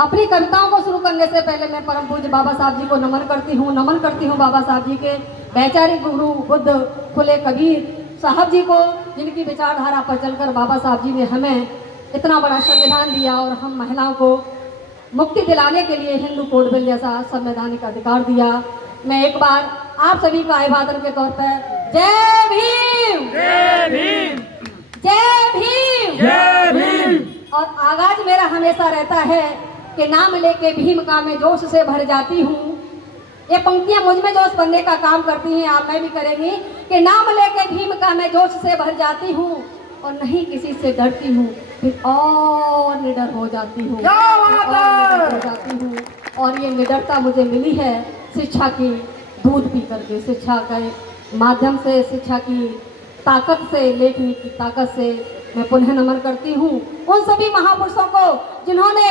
अपनी कविताओं को शुरू करने से पहले मैं परम पूज्य बाबा साहब जी को नमन करती हूँ बाबा साहब जी के वैचारिक गुरु बुद्ध फुले कबीर साहब जी को, जिनकी विचारधारा पर चलकर बाबा साहब जी ने हमें इतना बड़ा संविधान दिया और हम महिलाओं को मुक्ति दिलाने के लिए हिंदू कोड बिल जैसा संवैधानिक अधिकार दिया। मैं एक बार आप सभी का अभिवादन के तौर पर जय भीम, जय भीम, जय भीम, जय भीम। और आगाज मेरा हमेशा रहता है कि नाम लेके भीम का मैं जोश से भर जाती हूँ। ये पंक्तियां मुझ में जोश बनने का काम करती हैं, आप में भी करेंगी कि नाम लेके भीम का मैं जोश से भर जाती हूँ और नहीं किसी से डरती हूँ, फिर और निडर हो जाती हूँ, हो जाती हूँ। और ये निडरता मुझे मिली है शिक्षा की दूध पी करके, शिक्षा के माध्यम से, शिक्षा की ताकत से, लेखनी की ताकत से। मैं पुनः नमन करती हूँ उन सभी महापुरुषों को जिन्होंने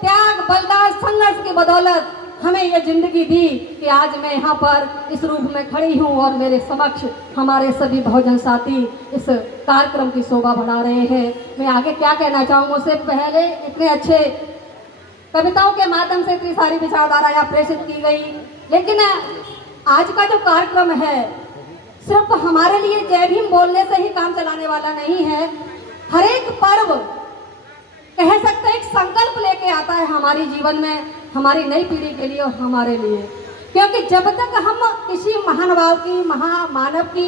त्याग, बलिदान, संघर्ष की बदौलत हमें ये जिंदगी दी कि आज मैं यहाँ पर इस रूप में खड़ी हूँ और मेरे समक्ष हमारे सभी बहुजन साथी इस कार्यक्रम की शोभा बढ़ा रहे हैं। मैं आगे क्या कहना चाहूँ, उससे पहले इतने अच्छे कविताओं के माध्यम से इतनी सारी विचारधारा यहाँ प्रेषित की गई, लेकिन आज का जो कार्यक्रम है सिर्फ हमारे लिए जय भीम बोलने से ही काम चलाने वाला नहीं है। हर एक पर्व कह सकते हैं एक संकल्प लेके आता है हमारे जीवन में, हमारी नई पीढ़ी के लिए और हमारे लिए, क्योंकि जब तक हम किसी महानुभाव की, महामानव की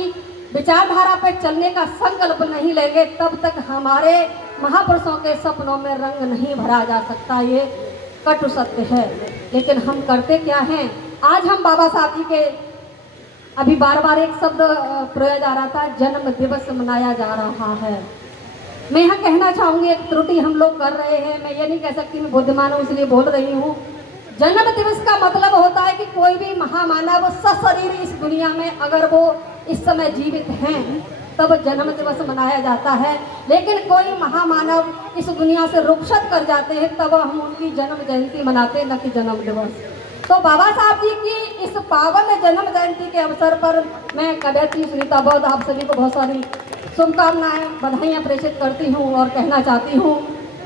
विचारधारा पर चलने का संकल्प नहीं लेंगे तब तक हमारे महापुरुषों के सपनों में रंग नहीं भरा जा सकता। ये कटु सत्य है। लेकिन हम करते क्या हैं? आज हम बाबा साहब जी के, अभी बार बार एक शब्द प्रयोग जा रहा था, जन्म दिवस मनाया जा रहा है। मैं यहाँ कहना चाहूँगी एक त्रुटि हम लोग कर रहे हैं। मैं ये नहीं कह सकती मैं बुद्धिमान हूँ इसलिए बोल रही हूँ। जन्म दिवस का मतलब होता है कि कोई भी महामानव सशरीर इस दुनिया में अगर वो इस समय जीवित हैं तब जन्म दिवस मनाया जाता है। लेकिन कोई महामानव इस दुनिया से रुखसत कर जाते हैं तब हम उनकी जन्म जयंती मनाते हैं, न कि जन्म दिवस। तो बाबा साहब जी की इस पावन जन्म जयंती के अवसर पर मैं कवयित्री सुनीता बौद्ध आप सभी को बहुत सारी शुभकामनाएं, बधाइयाँ प्रेषित करती हूँ और कहना चाहती हूँ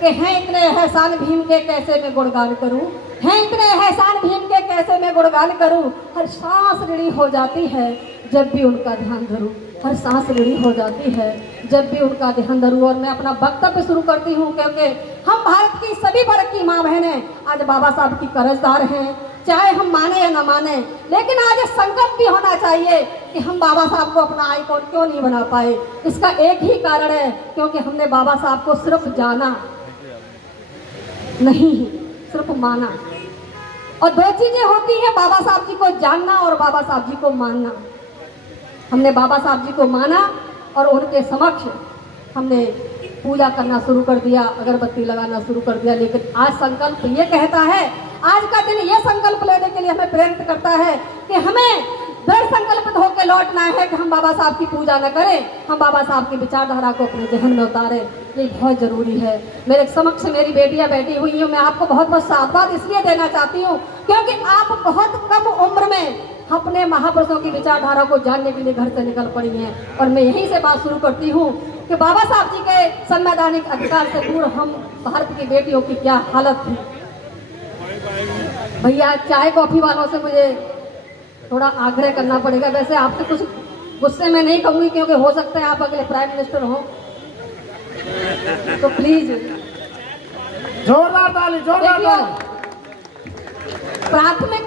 कि हैं इतने एहसान भीम के कैसे मैं गुणगान करूँ, हैं इतने एहसान भीम के कैसे मैं गुणगान करूँ। हर सांस ऋणी हो जाती है जब भी उनका ध्यान धरूँ, हर सांस ऋणी हो जाती है जब भी उनका ध्यान धरूँ। और मैं अपना वक्तव्य शुरू करती हूँ क्योंकि हम भारत की सभी वर्ग की माँ बहनें आज बाबा साहब की कर्जदार हैं, चाहे हम माने या ना माने। लेकिन आज संकल्प भी होना चाहिए कि हम बाबा साहब को अपना आइकॉन क्यों नहीं बना पाए। इसका एक ही कारण है, क्योंकि हमने बाबा साहब को सिर्फ जाना नहीं, सिर्फ माना। और दो चीजें होती हैं, बाबा साहब जी को जानना और बाबा साहब जी को मानना। हमने बाबा साहब जी को माना और उनके समक्ष हमने पूजा करना शुरू कर दिया, अगरबत्ती लगाना शुरू कर दिया। लेकिन आज संकल्प ये कहता है, आज का दिन ये संकल्प लेने के लिए हमें प्रेरित करता है कि हमें दृढ़ संकल्पित होकर लौटना है कि हम बाबा साहब की पूजा न करें, हम बाबा साहब की विचारधारा को अपने जहन में उतारें। ये बहुत जरूरी है। मेरे समक्ष मेरी बेटियां बैठी हुई हैं, मैं आपको बहुत बहुत साधुवाद इसलिए देना चाहती हूँ क्योंकि आप बहुत कम उम्र में अपने महापुरुषों की विचारधारा को जानने के लिए घर से निकल पड़ी हैं। और मैं यहीं से बात शुरू करती हूँ कि बाबा साहब जी के संवैधानिक अधिकार से दूर हम भारत की बेटियों की क्या हालत थी। भैया चाय कॉफी वालों से मुझे थोड़ा आग्रह करना पड़ेगा, वैसे आपसे कुछ गुस्से में नहीं कहूँगी क्योंकि हो सकता है आप अगले प्राइम मिनिस्टर हो, तो प्लीज जोरदार ताली, जोरदार ताली। प्राथमिक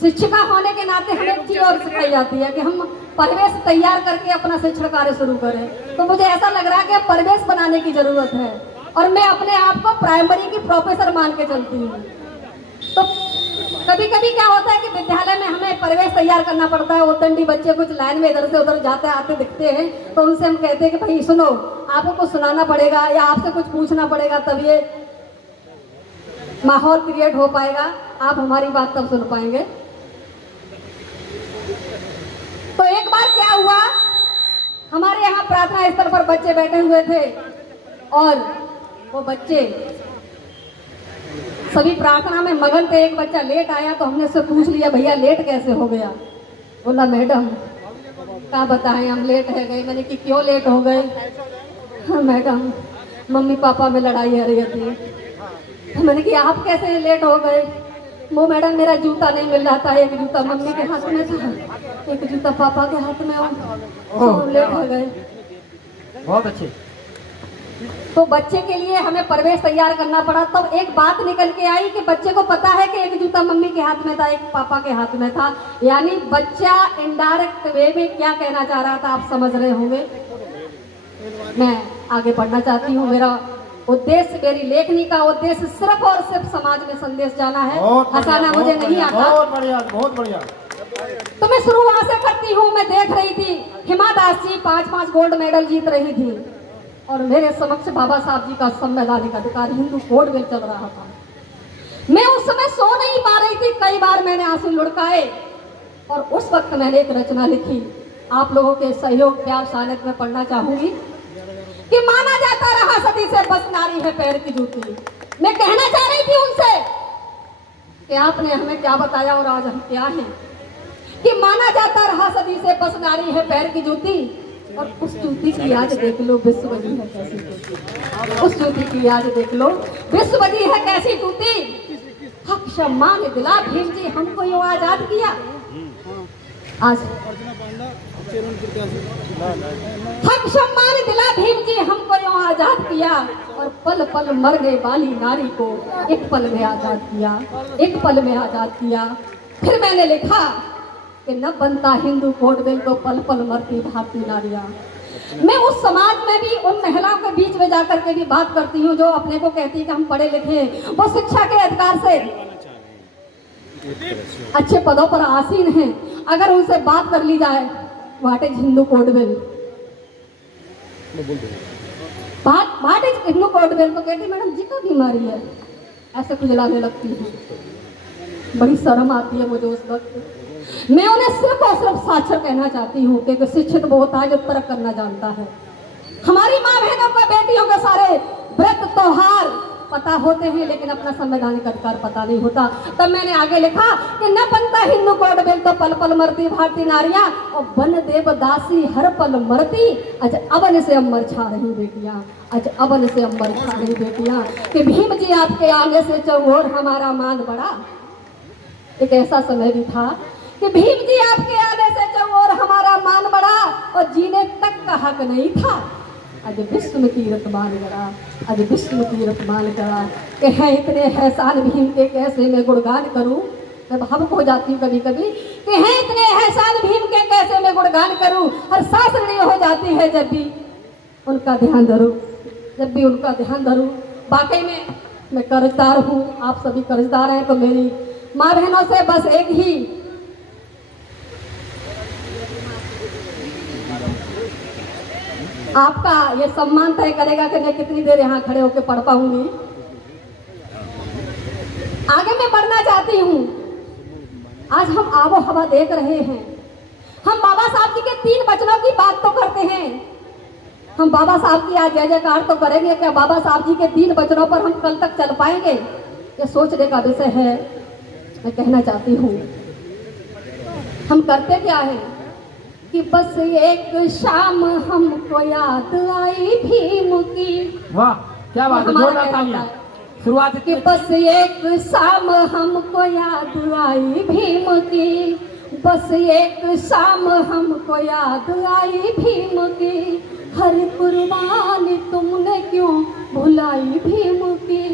शिक्षिका होने के नाते हमें एक चीज और सिखाई जाती है कि हम परिवेश तैयार करके अपना शिक्षण कार्य शुरू करें। तो मुझे ऐसा लग रहा है कि परिवेश बनाने की जरूरत है और मैं अपने आप को प्राइमरी की प्रोफेसर मान के चलती हूँ। तो कभी कभी क्या होता है कि विद्यालय में हमें परिवेश तैयार करना पड़ता है। उद्दंडी बच्चे कुछ लाइन में इधर से उधर जाते आते दिखते हैं, तो उनसे हम कहते हैं कि भाई सुनो, आपको कुछ सुनाना पड़ेगा या आपसे कुछ पूछना पड़ेगा, तब ये माहौल क्रिएट हो पाएगा, आप हमारी बात तब सुन पाएंगे। तो एक बार क्या हुआ, हमारे यहाँ प्रार्थना स्थल पर बच्चे बैठे हुए थे और वो बच्चे सभी प्रार्थना में मगन थे। एक बच्चा लेट आया तो हमने उससे पूछ लिया, भैया लेट कैसे हो गया? बोला मैडम क्या बताएं, हम लेट है गए। मैंने कि क्यों लेट हो गए? हाँ, मैडम मम्मी पापा में लड़ाई हो रही थी। तो मैंने कहा आप कैसे लेट हो गए? वो मैडम मेरा जूता नहीं मिल रहा था, एक जूता मम्मी के हाथ में था, एक जूता पापा के हाथ में, और लेट हो गए। बहुत अच्छे। तो बच्चे के लिए हमें प्रवेश तैयार करना पड़ा। तब एक बात निकल के आई कि बच्चे को पता है कि एक जूता मम्मी के हाथ में था, एक पापा के हाथ में था। यानी बच्चा इनडायरेक्ट वे में क्या कहना चाह रहा था आप समझ रहे होंगे। मैं आगे बढ़ना चाहती हूँ। मेरा उद्देश्य, मेरी लेखनी का उद्देश्य सिर्फ और सिर्फ समाज में संदेश जाना है, हंसाना मुझे नहीं आता। बहुत बढ़िया, बहुत बढ़िया। तो मैं शुरू वहां से करती हूँ। मैं देख रही थी हिमा दास जी 5-5 गोल्ड मेडल जीत रही थी और मेरे समक्ष बाबा साहब जी का संवैधानिक अधिकार हिंदू कोड बिल चल रहा था। मैं उस समय सो नहीं पा रही थी, कई बार मैंने आंसू लुढ़काए और उस वक्त मैंने एक रचना लिखी। आप लोगों के सहयोग प्यार सानिध्य में पढ़ना चाहूंगी कि माना जाता रहा सदी से बस नारी है पैर की जूती। मैं कहना चाह रही थी उनसे कि आपने हमें क्या बताया और आज हम क्या हैं, कि माना जाता रहा सदी से बस नारी है पैर की जूती, और उस जूती की आज देख लो विश्व जी है कैसी टूटी। उस जूती की आज देख लो विश्व जी है कैसी टूटी। हक सम्मान दिला भीम जी हमको यूं आजाद किया। आज हक सम्मान दिला भीम जी हमको यूं आजाद किया और पल पल मरने वाली नारी को एक पल में आजाद किया, एक पल में आजाद किया। फिर मैंने लिखा कि न बनता हिंदू कोड बिल तो पल पल मरती भारतीय नारियां। मैं उस समाज में भी उन महिलाओं के बीच में जाकर के भी बात करती हूँ जो अपने को कहती है कि हम पढ़े लिखे, वो शिक्षा के अधिकार से अच्छे पदों पर आसीन हैं। अगर उनसे बात कर ली जाए what is Hindu code bill, what is Hindu code bill, तो कहती मैडम जी का बीमारी है, ऐसे खुजलाने लगती है। बड़ी शर्म आती है मुझे उस वक्त। मैं उन्हें सिर्फ और सिर्फ साक्षर कहना चाहती हूँ कि शिक्षित वो होता है जो तर्क करना जानता है। हमारी माँ बहनों को, बेटियों के सारे व्रत त्योहार पता होते हैं लेकिन अपना संवैधानिक अधिकार पता नहीं होता। तब मैंने आगे लिखा कि न बनता हिंदू कोड बिल तो पल पल मरती भारतीय नारियां और बन देवदासी हर पल मरती। अज अवन से अमर छा रही बेटियां, अज अवन से अमर छा रही बेटियां, कि भीम जी आपके आने से चौर हमारा मान बढ़ा। एक ऐसा समय भी था कि भीम जी आपके आने से चौर हमारा मान बढ़ा और जीने तक का हक नहीं था। आज विश्व में तीरथ मान गड़ा, आज विश्व में तीरथ मान गड़ा, कि है इतने एहसान भीम के कैसे मैं गुणगान करूं। मैं भावुक हो जाती हूँ कभी कभी कि है इतने एहसान भीम के कैसे मैं गुणगान करूं। हर सांस ऋणी हो जाती है जब भी उनका ध्यान धरूं, जब भी उनका ध्यान धरूं। वाकई में मैं कर्जदार हूँ, आप सभी कर्जदार हैं। तो मेरी माँ बहनों से बस एक ही आपका ये सम्मान तय करेगा कि मैं कितनी देर यहाँ खड़े होकर पढ़ पाऊंगी। आगे मैं बढ़ना चाहती हूँ। आज हम आबो हवा देख रहे हैं। हम बाबा साहब जी के 3 वचनों की बात तो करते हैं। हम बाबा साहब की आज जय जयकार तो करेंगे, क्या बाबा साहब जी के 3 वचनों पर हम कल तक चल पाएंगे? ये सोचने का विषय है। मैं कहना चाहती हूँ हम करते क्या है कि बस एक शाम हमको याद आई भीम की। वाह क्या बात है, जोरदार तालियां। शुरुआत कि बस एक शाम हमको याद आई भीम की, बस एक शाम हमको याद आई भीम की, हर कुर्बानी तुमने क्यों भुलाई भीम की।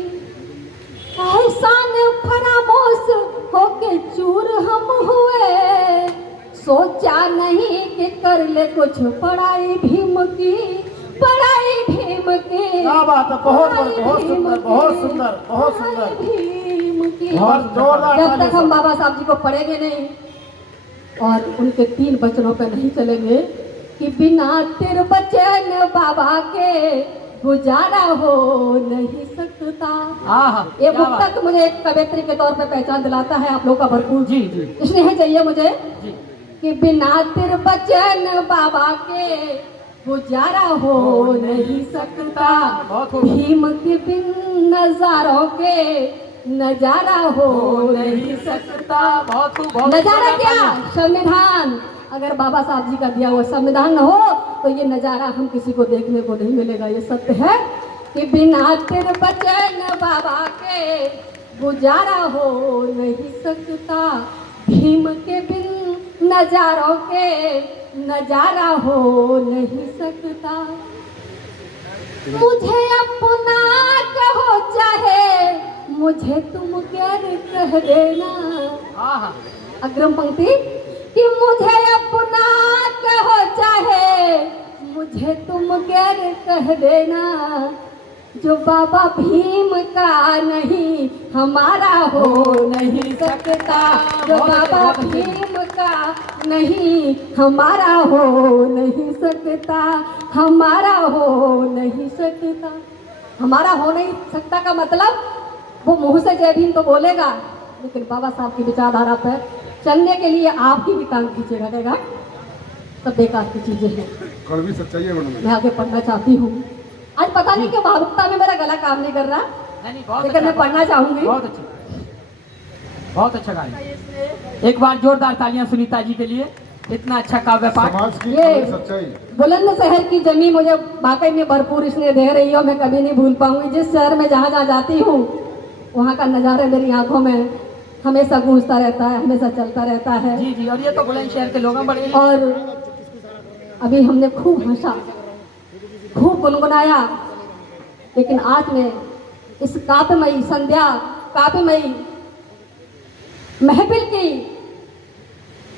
एहसान फरामोश होके चूर हम हुए, सोचा नहीं कि कर ले कुछ पढ़ाई भीम की, पढ़ाई भीम की। क्या बात है, बहुत सुंदर, बहुत सुंदर, बहुत सुंदर, भीम की। बहुत जोरदार। जब तक हम बाबा साहब जी को पढ़ेंगे नहीं और उनके 3 वचनों पर नहीं चलेंगे कि बिना तेरे वचन बाबा के गुजारा हो नहीं सकता। ये पुस्तक मुझे एक कवयित्री के तौर पे पहचान दिलाता है। आप लोग का भरपूर जी जी इसलिए चाहिए मुझे जी। कि बिना तेरे वचन बाबा के गुजारा हो नहीं सकता, भीम के बिन नजारों के नजारा हो नहीं सकता। नजारा क्या? संविधान। अगर बाबा साहब जी का दिया हुआ संविधान न हो तो ये नजारा हम किसी को देखने को नहीं मिलेगा। ये सत्य है। कि बिना तेरे बचन बाबा के गुजारा हो नहीं सकता, भीम के बिन नजारों के नजारा हो नहीं सकता। मुझे अपना कहो चाहे मुझे तुम गैर कह देना। अग्रिम पंक्ति कि मुझे अपना कहो चाहे मुझे तुम गैर कह देना, जो बाबा भीम का नहीं हमारा हो नहीं सकता, जो बाबा भीम का नहीं हमारा हो नहीं सकता, हमारा हो नहीं सकता। हमारा हो नहीं सकता का मतलब वो मुंह से जय भीम तो बोलेगा, लेकिन बाबा साहब की विचारधारा पर चलने के लिए आपकी भी टांग पीछे रहेगा। सब बेकार की चीजें हैं, कड़वी सच्चाई है मैडम। मैं आगे पढ़ना चाहती हूँ। आज पता नहीं क्यों भावुकता में मेरा गला काम नहीं कर रहा, लेकिन मैं पढ़ना चाहूंगी। बहुत अच्छा, बहुत अच्छा गाया। एक बार जोरदार तालियां सुनीता जी के लिए, इतना अच्छा काव्य पाठ। समाज की ये कड़वी सच्चाई। बुलंदशहर की जमी मुझे वाकई में भरपूर इसने दे रही हो, मैं कभी नहीं भूल पाऊंगी। जिस शहर में जहाँ जहाँ जाती हूँ वहाँ का नज़ारा मेरी आंखों में हमेशा गूंजता रहता है, हमेशा चलता रहता है। जी जी, और ये तो बुलंदशहर के लोग बड़े। और अभी हमने खूब हंसा, खूब गुनगुनाया, लेकिन आज मैं इस काव्यमयी संध्या, काव्यमयी महफिल की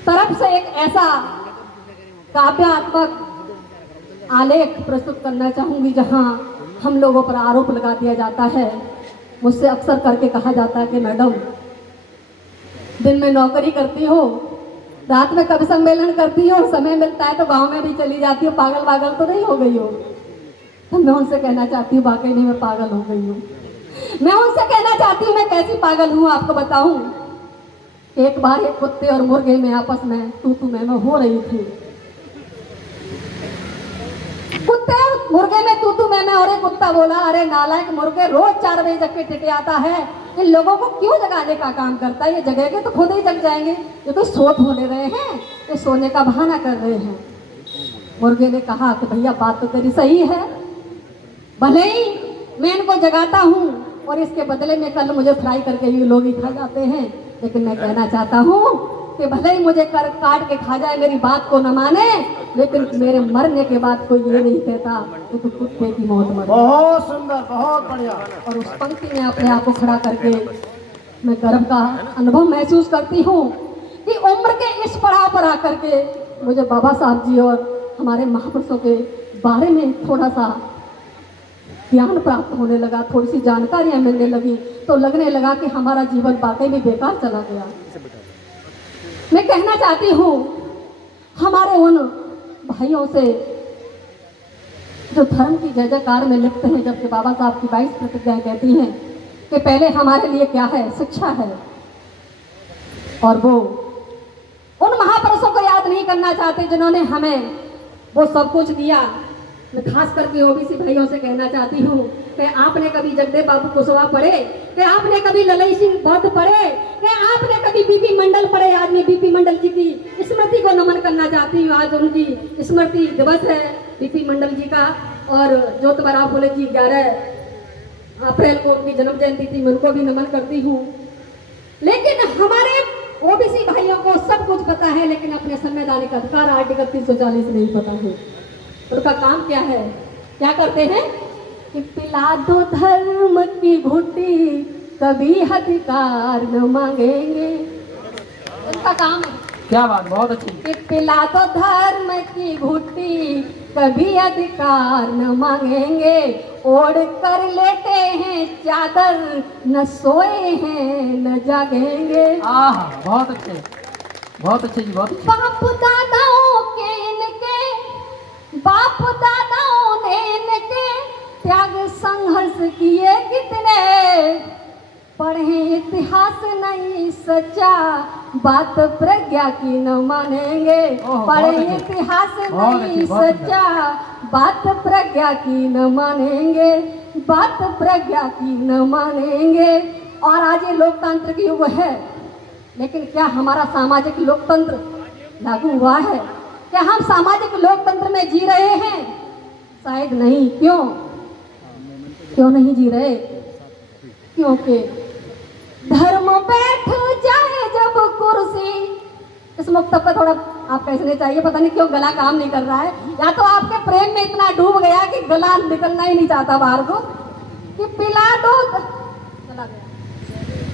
तरफ से एक ऐसा काव्यात्मक आलेख प्रस्तुत करना चाहूंगी जहां हम लोगों पर आरोप लगा दिया जाता है। मुझसे अक्सर करके कहा जाता है कि मैडम दिन में नौकरी करती हो, रात में कवि सम्मेलन करती हो, समय मिलता है तो गांव में भी चली जाती हो, पागल पागल तो नहीं हो गई हो। तो मैं उनसे कहना चाहती हूँ वाकई नहीं मैं पागल हो गई हूँ। मैं उनसे कहना चाहती हूँ मैं कैसी पागल हूँ आपको बताऊं। एक बार एक कुत्ते और मुर्गे में आपस में तू मैं हो रही थी। कुत्ते और मुर्गे में तू मैं और एक कुत्ता बोला, अरे नालायक मुर्गे, रोज 4 बजे जग के टिटियाता है, इन लोगों को क्यों जगाने का काम करता है, ये जगेंगे तो खुद ही जग जाएंगे, ये तो सोत होने रहे हैं, ये सोने का बहाना कर रहे हैं। मुर्गे ने कहा कि भैया बात तो तेरी सही है, भले ही मैं इनको जगाता हूँ और इसके बदले में कल मुझे फ्राई करके ये लोग ही खा जाते हैं, लेकिन मैं कहना चाहता हूँ कि भले ही मुझे कर काट के खा जाए, मेरी बात को न माने, लेकिन मेरे मरने के बाद कोई ये नहीं कहता कि तू कुत्ते की मौत मर। बहुत सुंदर, बहुत बढ़िया। और उस पंक्ति में अपने आप को खड़ा करके मैं गर्व का अनुभव महसूस करती हूँ कि उम्र के इस पड़ाव पर आकर के मुझे बाबा साहब जी और हमारे महापुरुषों के बारे में थोड़ा सा ज्ञान प्राप्त होने लगा, थोड़ी सी जानकारियां मिलने लगी, तो लगने लगा कि हमारा जीवन वाकई में बेकार चला गया। मैं कहना चाहती हूँ हमारे उन भाइयों से जो धर्म की जय जयकार में लिखते हैं, जबकि बाबा साहब की 22 प्रतिज्ञाएं कहती हैं कि पहले हमारे लिए क्या है, शिक्षा है, और वो उन महापुरुषों को याद नहीं करना चाहते जिन्होंने हमें वो सब कुछ दिया। मैं खास करके ओबीसी भाइयों से कहना चाहती हूँ कि आपने कभी जगदेव बाबू कुशवाहा पढ़े, कि आपने कभी ललई सिंह बौद्ध पढ़े, कि आपने कभी बीपी मंडल पढ़े। आज मैं बीपी मंडल जी की स्मृति को नमन करना चाहती हूँ। आज उनकी स्मृति दिवस है बीपी मंडल जी का, और ज्योतिबा फुले जी 11 अप्रैल को उनकी जन्म जयंती थी, मैं उनको भी नमन करती हूँ। लेकिन हमारे ओबीसी भाइयों को सब कुछ पता है, लेकिन अपने संवैधानिक अधिकार आर्टिकल 340 नहीं पता है। उनका काम क्या है, क्या करते हैं कि पिला दो धर्म की घुट्टी, कभी अधिकार न मांगेंगे। उनका काम है, क्या बात, बहुत अच्छी। कि पिला दो धर्म की घुट्टी, कभी अधिकार न मांगेंगे, ओढ़ कर लेटे हैं चादर, न सोए हैं न जागेंगे। बहुत अच्छे, बहुत अच्छे जी, बहुत अच्छे। बाप दादाओं के इनके, बाप दादाओं ने इनके त्याग संघर्ष किए कितने, पढ़े इतिहास नहीं सच्चा, बात प्रज्ञा की न मानेंगे। पढ़े इतिहास नहीं सच्चा, बात प्रज्ञा की न मानेंगे, बात प्रज्ञा की न मानेंगे। और आज ये लोकतंत्र की युग है, लेकिन क्या हमारा सामाजिक लोकतंत्र लागू हुआ है? क्या हम सामाजिक लोकतंत्र में जी रहे हैं? शायद नहीं। क्यों? क्यों नहीं जी रहे? क्योंकि धर्म बैठ जाए जब कुर्सी। इस मुक्त पर थोड़ा आप कैसे चाहिए, पता नहीं क्यों गला काम नहीं कर रहा है, या तो आपके प्रेम में इतना डूब गया कि गला निकलना ही नहीं चाहता बाहर को, कि पिला दो चला गया।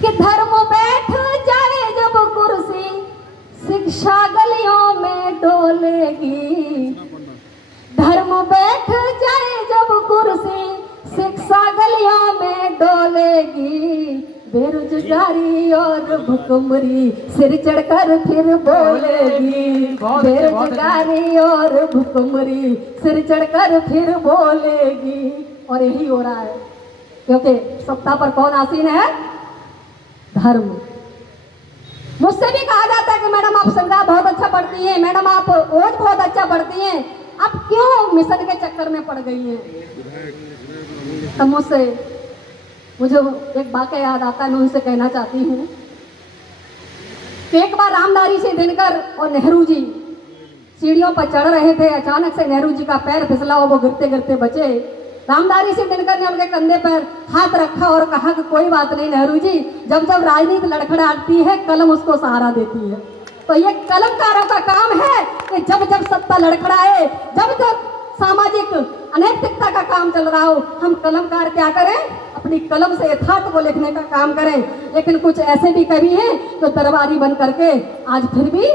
कि धर्म बैठ जाए जब कुर्सी, शिक्षा गलियों में डोलेगी। धर्म बैठ जाए जब कुर्सी, शिक्षा गलियों में डोलेगी। बेरोजगारी और भुखमरी सिर चढ़कर फिर बोलेगी। बेरोजगारी और भुखमरी सिर चढ़कर फिर बोलेगी। और यही हो रहा है, क्योंकि सत्ता पर कौन आसीन है? धर्म। मुझसे भी कहा जाता है कि मैडम आप संविधान बहुत अच्छा पढ़ती हैं, मैडम आप ओज बहुत अच्छा पढ़ती हैं, आप क्यों मिशन के चक्कर में पड़ गई हैं? तब मुझसे मुझे एक वाक़या याद आता है, मैं उनसे कहना चाहती हूँ कि एक बार रामधारी सिंह दिनकर और नेहरू जी सीढ़ियों पर चढ़ रहे थे। अचानक से नेहरू जी का पैर फिसला और वो गिरते गिरते बचे। रामधारी सिंह दिनकर ने उनके कंधे पर हाथ रखा और कहा कि कोई बात नहीं नेहरू जी, जब जब राजनीति लड़खड़ाती है कलम उसको सहारा देती है। तो ये कलमकारों का काम है कि जब जब सत्ता लड़खड़ाए, जब जब सामाजिक अनैतिकता का काम चल रहा हो, हम कलमकार क्या करें? अपनी कलम से यथार्थ को लिखने का काम करें। लेकिन कुछ ऐसे भी कवि हैं जो दरबारी बन करके आज फिर भी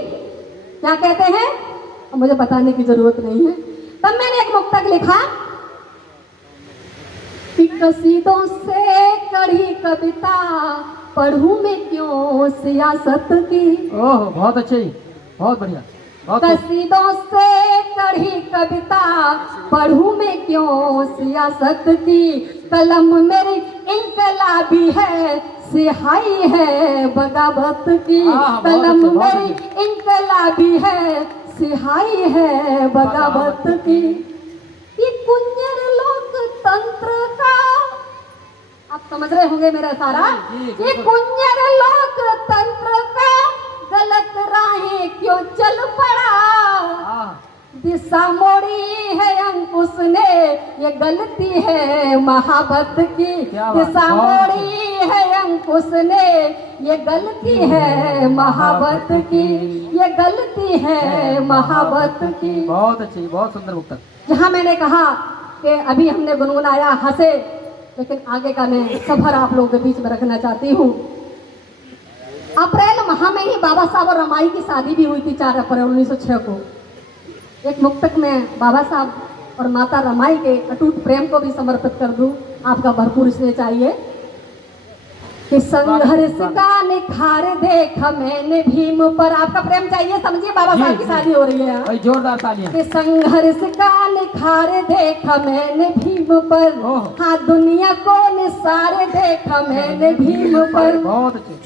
क्या कहते हैं, मुझे बताने की जरूरत नहीं है। तब मैंने एक मुक्तक लिखा कि कसीदों से कढ़ी कविता पढ़ूं मैं क्यों सियासत की। ओह बहुत अच्छे, बहुत बढ़िया। कसीदों से कढ़ी कविता पढ़ूं मैं क्यों सियासत की। कलम मेरी इनकलाबी है, सिहाई है बगावत की। कलम मेरी इनकलाबी है, सिहाई है बगावत की। ये कुंजर लोकतंत्र का, आप समझ रहे होंगे मेरा सारा, ये कुंजर लोकतंत्र का गलत राहें क्यों चल पड़ा। दिशा मोड़ी है अंकुश ने, ये गलती है महाबत की। दिशा मोड़ी है अंकुश ने, ये गलती है महाबत की। ये गलती है महाबत की। बहुत अच्छी, बहुत सुंदर मुक्तक। जहाँ मैंने कहा कि अभी हमने गुनगुनाया, हंसे, लेकिन आगे का मैं सफर आप लोगों के बीच में रखना चाहती हूँ। अप्रैल माह में ही बाबा साहब और रमाई की शादी भी हुई थी 4 अप्रैल 1906 को। एक मुक्तक में बाबा साहब और माता रमाई के अटूट प्रेम को भी समर्पित कर दूं, आपका भरपूर स्नेह चाहिए। कि संघर्ष का निखार देख मैंने भीम पर, आपका प्रेम चाहिए, समझिए बाबा साहब की शादी हो रही है। जोरदार तालियां। कि संघर्ष का निखार देखा मैंने भीम पर, हाँ दुनिया को निसार देखा मैंने भीम पर।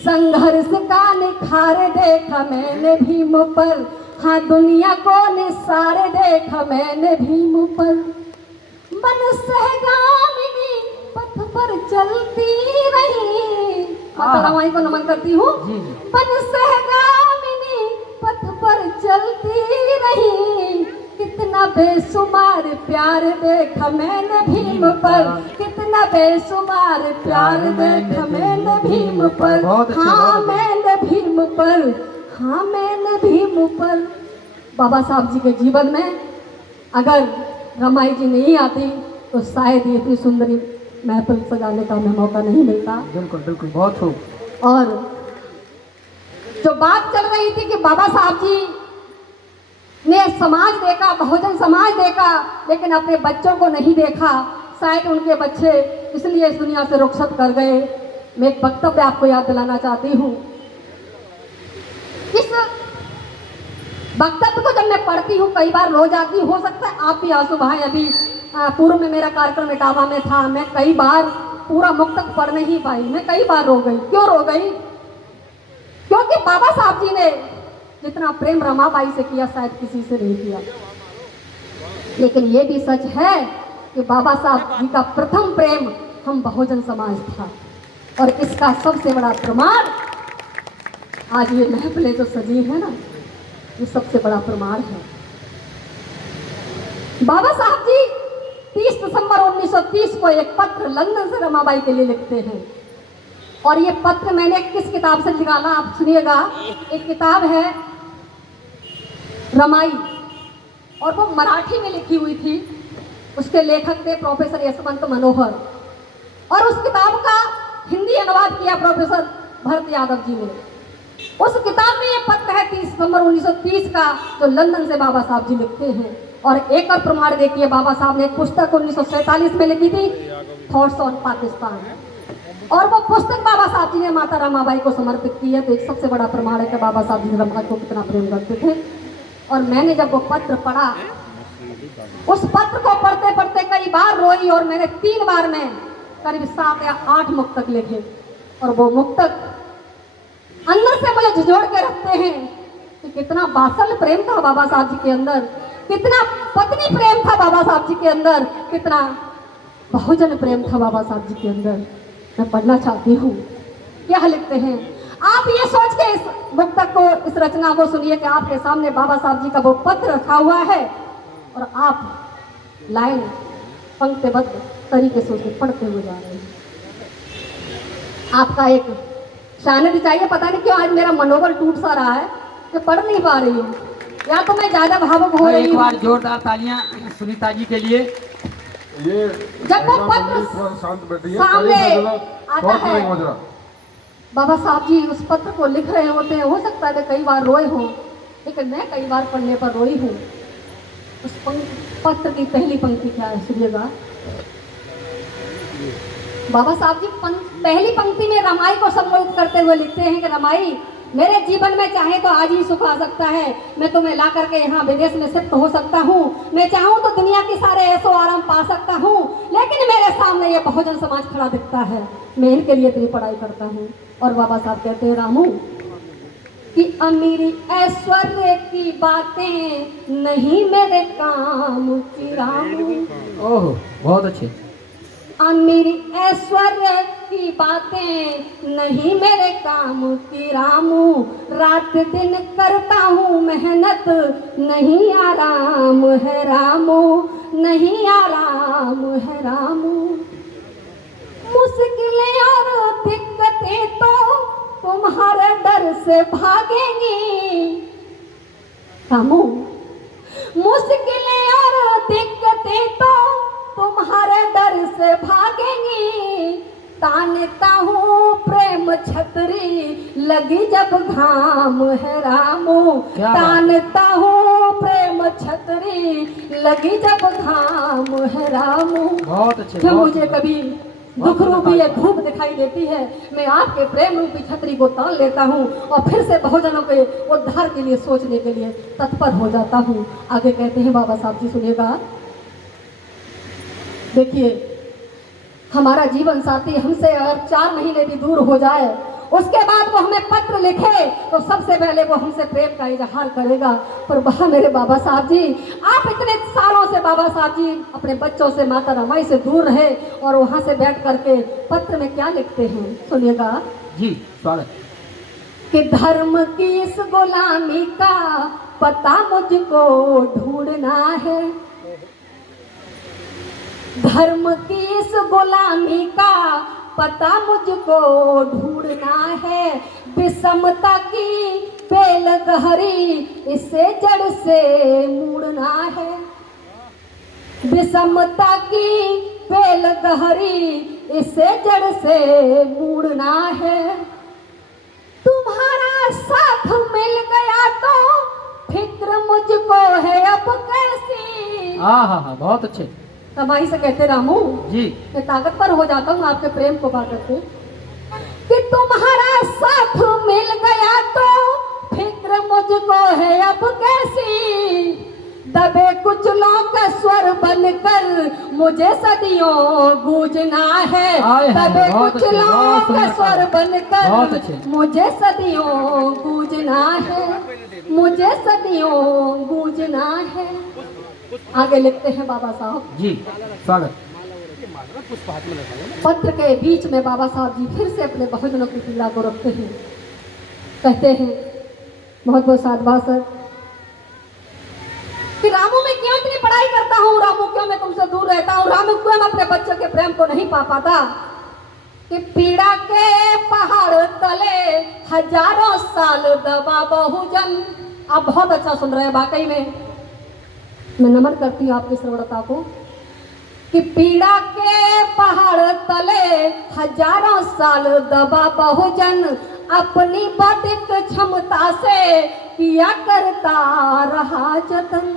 संघर्ष का निखार देखा मैंने भीम पर, हाँ दुनिया को निसार देखा मैंने भीम पर। मन सहगामिनी पथ पर चलती रही, माता रमाई को नमन करती हूँ। मन सहगामिनी पथ पर चलती रही, कितना बेसुमार प्यार देखा मैंने भीम पर। कितना बेसुमार प्यार देखा मैंने भीम पर। हाँ मैंने भीम पर, हाँ मैंने भीम पर। बाबा साहब जी के जीवन में अगर रमाई जी नहीं आती तो शायद ये इतनी सुंदरी महफिल सजाने का हमें मौका नहीं मिलता। बिल्कुल बिल्कुल, बहुत खूब। और जो बात चल रही थी कि बाबा साहब जी ने समाज देखा, बहुजन समाज देखा, लेकिन अपने बच्चों को नहीं देखा। शायद उनके बच्चे इसलिए इस दुनिया से रुखसत कर गए। मैं एक वक्तव्य आपको याद दिलाना चाहती हूँ। इस वक्तव्य को जब मैं पढ़ती हूँ कई बार रो जाती, हो सकता है आप भी आंसू बहाएं। अभी पूर्व में मेरा कार्यक्रम इटावा में था, मैं कई बार पूरा मुक्तक पढ़ नहीं पाई, मैं कई बार रो गई। क्यों रो गई? क्योंकि बाबा साहब जी ने जितना प्रेम रमाबाई से किया शायद किसी से नहीं किया। लेकिन ये भी सच है कि बाबा साहब जी का प्रथम प्रेम हम बहुजन समाज था, और इसका सबसे बड़ा प्रमाण आज ये महफिलें जो सजी है ना, ये सबसे बड़ा प्रमाण है। बाबा साहब जी 30 दिसंबर दिसंबर 1930 को एक पत्र लंदन से रमाबाई के लिए लिखते हैं। और ये पत्र मैंने किस किताब से निकाला आप सुनिएगा। एक किताब है रमाई, और वो मराठी में लिखी हुई थी। उसके लेखक थे प्रोफेसर यशवंत मनोहर, और उस किताब का हिंदी अनुवाद किया प्रोफेसर भरत यादव जी ने। उस किताब में ये पत्र है 30 दिसंबर 1930 का, जो लंदन से बाबा साहब जी लिखते हैं। और एक और प्रमाण देखिए, बाबा साहब ने एक पुस्तक 1947 में लिखी थी, थॉट्स ऑन पाकिस्तान, और वो पुस्तक बाबा साहब जी ने माता रमाबाई को समर्पित की है। तो एक सबसे बड़ा प्रमाण है कि बाबा साहब जी रमाबाई को कितना प्रेम करते थे। और मैंने जब वो पत्र पढ़ा, उस पत्र को पढ़ते पढ़ते कई बार रोई, और मैंने 3 बार में करीब 7 या 8 मुक्तक लिखे। और वो मुक्तक अंदर से मुझे झिझोड़ के रखते हैं कि कितना बासल प्रेम था बाबा साहब जी के अंदर, कितना पत्नी प्रेम था बाबा साहब जी के अंदर, कितना बहुजन प्रेम था बाबा साहब जी के अंदर। मैं पढ़ना चाहती हूँ क्या लिखते हैं। आप ये सोच के इस मुक्तक को, इस रचना को सुनिए कि आपके सामने बाबा साहब जी का वो पत्र रखा हुआ है, और आप लाइन पंक्तिबद्ध तरीके से उसे पढ़ते हुए जा रहे हैं। आपका एक शानद चाहिए, पता नहीं क्यों आज मेरा मनोबल टूट सा रहा है, मैं पढ़ नहीं पा रही हूँ, या तो मैं ज्यादा भावुक हो रही एक हूँ। बार जोरदार तालियां सुनीता जी के लिए। ये जब वो पत्र शांत बैठिए, सामने आता है, मजरा बाबा साहब जी उस पत्र को लिख रहे होते हैं। हो सकता है कि कई बार रोए हों, लेकिन मैं कई बार पढ़ने पर रोई हूँ। उस पत्र की पहली पंक्ति क्या है सुनिएगा। बाबा साहब जी पहली पंक्ति में रमाई को संबोधित करते हुए लिखते हैं कि रमाई, मेरे जीवन में चाहे तो आज ही सुख आ सकता है, मैं तुम्हें ला करके यहाँ विदेश में शिफ्ट हो सकता हूँ, मैं चाहूँ तो दुनिया की सारे ऐसो आराम पा सकता हूँ, लेकिन मेरे सामने ये बहुजन समाज खड़ा दिखता है, मैं इनके लिए इतनी पढ़ाई करता हूँ। और बाबा साहब कहते हैं रामू कि अमीरी ऐश्वर्य की बातें नहीं मेरे काम की रामू। ओह बहुत अच्छे। अमीरी ऐश्वर्य की बातें नहीं मेरे काम की रामू, रात दिन करता हूँ मेहनत, नहीं आराम है रामू, नहीं आराम है रामू। मुश्किलें और दिक्कतें तो तुम्हारे डर से भागेंगी रामू, मुश्किलें और दिक्कतें तो तुम्हारे डर से भागेंगी, तानता हूँ प्रेम छतरी लगी जब घाम है रामू, तानता हूँ प्रेम छतरी लगी जब घाम है रामू। बहुत अच्छे। जब मुझे कभी दुख रूपी या धूप दिखाई देती है, मैं आपके प्रेम रूपी छतरी को तान लेता हूँ और फिर से बहुजनों के उद्धार के लिए सोचने के लिए तत्पर हो जाता हूँ। आगे कहते हैं बाबा साहब जी सुनिएगा। देखिए, हमारा जीवन साथी हमसे अगर 4 महीने भी दूर हो जाए, उसके बाद वो हमें पत्र लिखे तो सबसे पहले वो हमसे प्रेम का इजहार करेगा। पर वहाँ मेरे बाबा साहब जी, आप इतने सालों से बाबा साहब जी अपने बच्चों से, माता रमाई से दूर रहे, और वहाँ से बैठ करके पत्र में क्या लिखते हैं सुनिएगा जी। स्वागत। कि धर्म की इस गुलामी का पता मुझको ढूंढना है, धर्म की इस गुलामी का पता मुझको ढूंढना है, विषमता की बेल गहरी इसे जड़ से मूड़ना है, विषमता की बेल गहरी इसे जड़ से मूड़ना है। तुम्हारा साथ मिल गया तो फिक्र मुझको है अब कैसी। हाँ, बहुत अच्छे। कमाई से कहते रामू जी, मैं ताकतवर हो जाता हूँ आपके प्रेम को पा करके, कि तुम्हारा साथ मिल गया तो फिक्र मुझको है अब कैसी, दबे कुचलों का स्वर बनकर मुझे सदियों गूंजना है, दबे कुचलों का स्वर बनकर मुझे सदियों गूंजना है, मुझे सदियों गूंजना है। आगे लिखते हैं बाबा साहब जी। स्वागत। पत्र के बीच में बाबा साहब जी फिर से अपने बहुजनों की पीड़ा को रखते हैं, कहते हैं बहुत बहुत साधुवाद सर कि रामू मैं क्यों इतनी पढ़ाई करता हूँ, रामू क्यों मैं तुमसे दूर रहता हूँ, रामू क्यों मैं अपने बच्चों के प्रेम को नहीं पा पाता। कि पीड़ा के पहाड़ तले हजारों साल दबा बहुजन। आप बहुत अच्छा सुन रहे हैं, वाकई में मैं नमन करती हूँ आपकी श्रवणता को। कि पीड़ा के पहाड़ तले हजारों साल दबा बहुजन, अपनी बौद्धिक क्षमता से किया करता रहा जतन।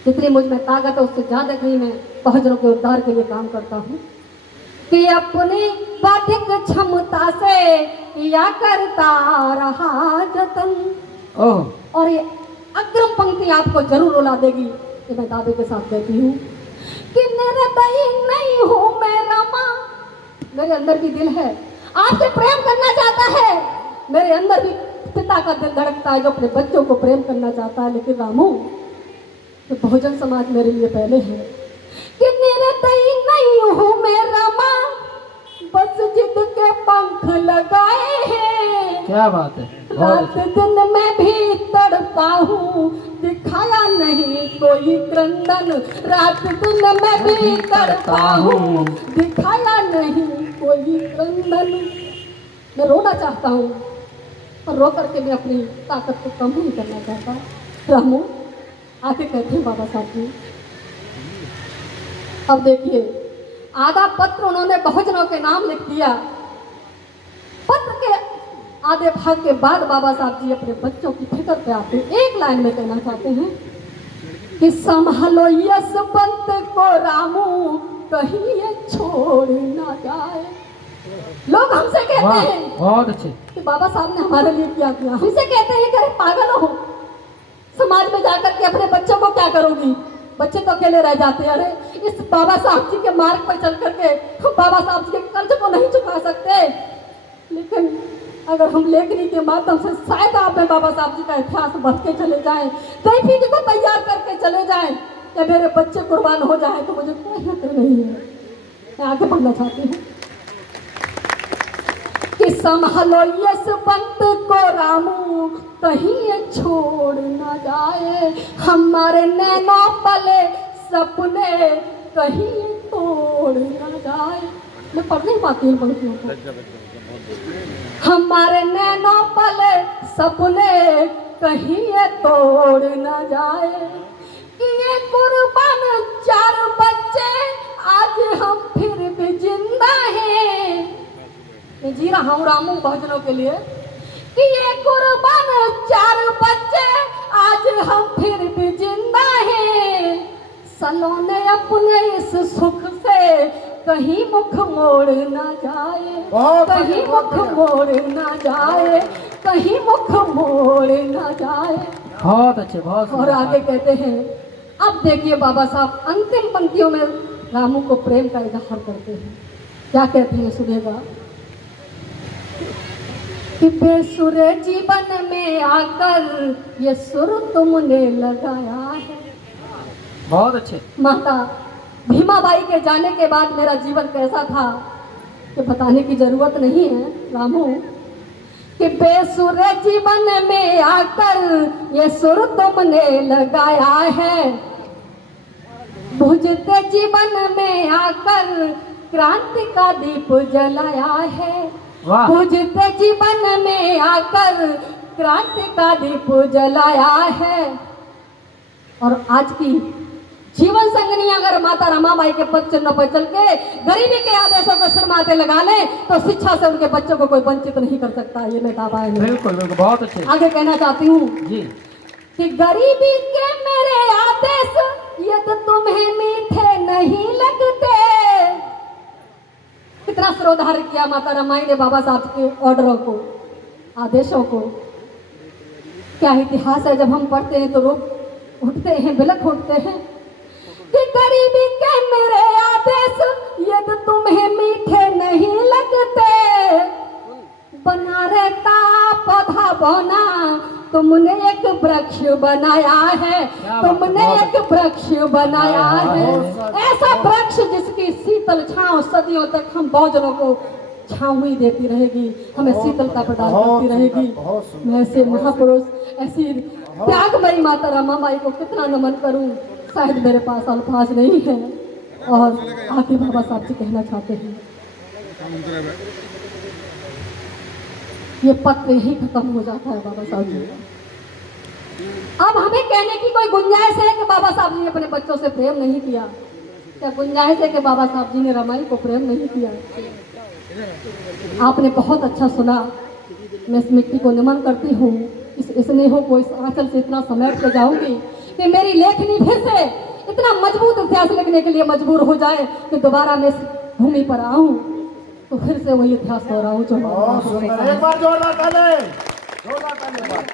जितनी मुझ में ताकत है उससे ज्यादा कहीं मैं बहुजनों के उद्धार के लिए काम करता हूँ। कि अपनी बौद्धिक क्षमता से किया करता रहा जतन। ओह और ये अग्रिम पंक्ति आपको जरूर रुला देगी, ये मैं दावे के साथ कहती हूँ। कि निर्दयी नहीं हूँ मैं रमा, मेरे अंदर भी दिल है, आपसे प्रेम करना चाहता है। मेरे अंदर भी पिता का दिल धड़कता है जो अपने बच्चों को प्रेम करना चाहता है। लेकिन रामू, तो बहुजन समाज मेरे लिए पहले है। कि निर्दयी नहीं हूँ मैं रमा, बस जिद के पंख लगाए हैं। क्या बात है, रात दिन में भी तड़पा हूँ, दिखाया नहीं कोई क्रंदन। रात दिन में भी तड़पा हूँ, दिखाया नहीं कोई क्रंदन। मैं रोना चाहता हूँ और रो करके मैं अपनी ताकत को कम नहीं करना चाहता। रामू आके कहते हैं बाबा साहब जी, अब देखिए आधा पत्र उन्होंने बहुजनों के नाम लिख दिया। पत्र के आधे भाग के बाद बाबा साहब जी अपने बच्चों की फिक्र पे आते हैं। एक लाइन में कहना चाहते हैं कि संभालो यश पंत को रामू, कहीं ये छोड़ ना जाए। लोग हमसे कहते हैं बहुत अच्छे कि बाबा साहब ने हमारे लिए क्या किया। हमसे कहते हैं कि अरे पागल हो, समाज में जाकर के अपने बच्चों को क्या करोगी, बच्चे तो अकेले रह जाते हैं। अरे इस बाबा साहब जी के मार्ग पर चल करके हम बाबा साहब जी के कर्ज को नहीं चुका सकते, लेकिन अगर हम लेखनी के माध्यम से शायद आप में बाबा साहब जी का इतिहास बढ़ते चले जाएं, कई पीढ़ी को तैयार करके चले जाएं, या मेरे बच्चे कुर्बान हो जाए तो मुझे कोई हक नहीं है। मैं आगे बढ़ना चाहती हूँ कि संभालो यश पंत को रामू, कहीं ये छोड़ ना जाए। हमारे नैनों पले सपने, कहीं ये तोड़ ना जाए। मैं पढ़ नहीं पाती हूँ पंक्तियों को। हमारे नैनों पले सपने, कहीं ये तोड़ ना जाए। कि ये कुर्बान 4 बच्चे, आज हम फिर भी जिंदा हैं। मैं जी रहा हूँ रामू बहुजनों के लिए। कि ये कुर्बान 4 बच्चे, आज हम फिर भी जिंदा हैं। सलोने अपने इस सुख से कहीं मुख मोड़ ना जाए, कहीं मुख मोड़ ना जाए, कहीं मुख मोड़ ना जाए। बहुत अच्छे, बहुत और आगे कहते हैं, अब देखिए बाबा साहब अंतिम पंक्तियों में रामू को प्रेम का इजहार करते हैं। क्या कहते हैं सुनेगा। कि बेसुर जीवन में आकर ये सुर तुमने लगाया है। बहुत अच्छे। माता भीमाबाई के जाने के बाद मेरा जीवन कैसा था कि बताने की जरूरत नहीं है रामू। कि बेसुर जीवन में आकर ये सुर तुमने लगाया है, बुझते जीवन में आकर क्रांति का दीप जलाया है। बुझते जीवन में आकर क्रांति का दीप जलाया है। और आज की जीवन संगनी अगर माता रमाबाई के पद चिन्ह पर चल के गरीबी के आदेशों को सिर माथे लगा ले तो शिक्षा से उनके बच्चों को कोई वंचित नहीं कर सकता। ये मैं दावा है। बिल्कुल बिल्कुल, बहुत अच्छे। आगे कहना चाहती हूँ जी कि गरीबी के मेरे आदेश यदि तुम्हें मीठे नहीं लगते। कितना श्रोधार किया माता रमाई ने बाबा साहब के ऑर्डरों को, आदेशों को। क्या इतिहास है, जब हम पढ़ते हैं तो लोग उठते हैं, बिलख उठते हैं कि गरीबी के मेरे आदेश यदि तुम्हें मीठे नहीं लगते। बना रहता पौधा बोना, तुमने एक वृक्ष बनाया है, तुमने एक वृक्ष बनाया है। ऐसा वृक्ष जिसकी शीतल छांव सदियों तक हम बहुजनों को छाँव ही देती रहेगी, हमें शीतलता प्रदान बहुत करती रहेगी। सुंदर, बहुत सुंदर। मैं ऐसे महापुरुष, ऐसी त्यागमयी माता रमा माई को कितना नमन करूं, शायद मेरे पास अल्फाज नहीं है। और आके बाबा साहब जी कहना चाहते हैं, ये पत्र यही खत्म हो जाता है बाबा साहब जी। अब हमें कहने की कोई गुंजाइश है कि बाबा साहब जी ने अपने बच्चों से प्रेम नहीं किया? क्या गुंजाइश है कि बाबा साहब जी ने रमाई को प्रेम नहीं किया? आपने बहुत अच्छा सुना। मैं इस मिट्टी को नमन करती हूँ, इस स्नेहों को इस आंचल से इतना समेट के जाऊंगी कि मेरी लेखनी फिर से इतना मजबूत इतिहास लिखने के लिए मजबूर हो जाए कि दोबारा मैं इस भूमि पर आऊं तो फिर से वही इतिहास हो रहा हूँ जो बहुत सुंदर, एक बार जोरदार ताली, जोरदार ताली।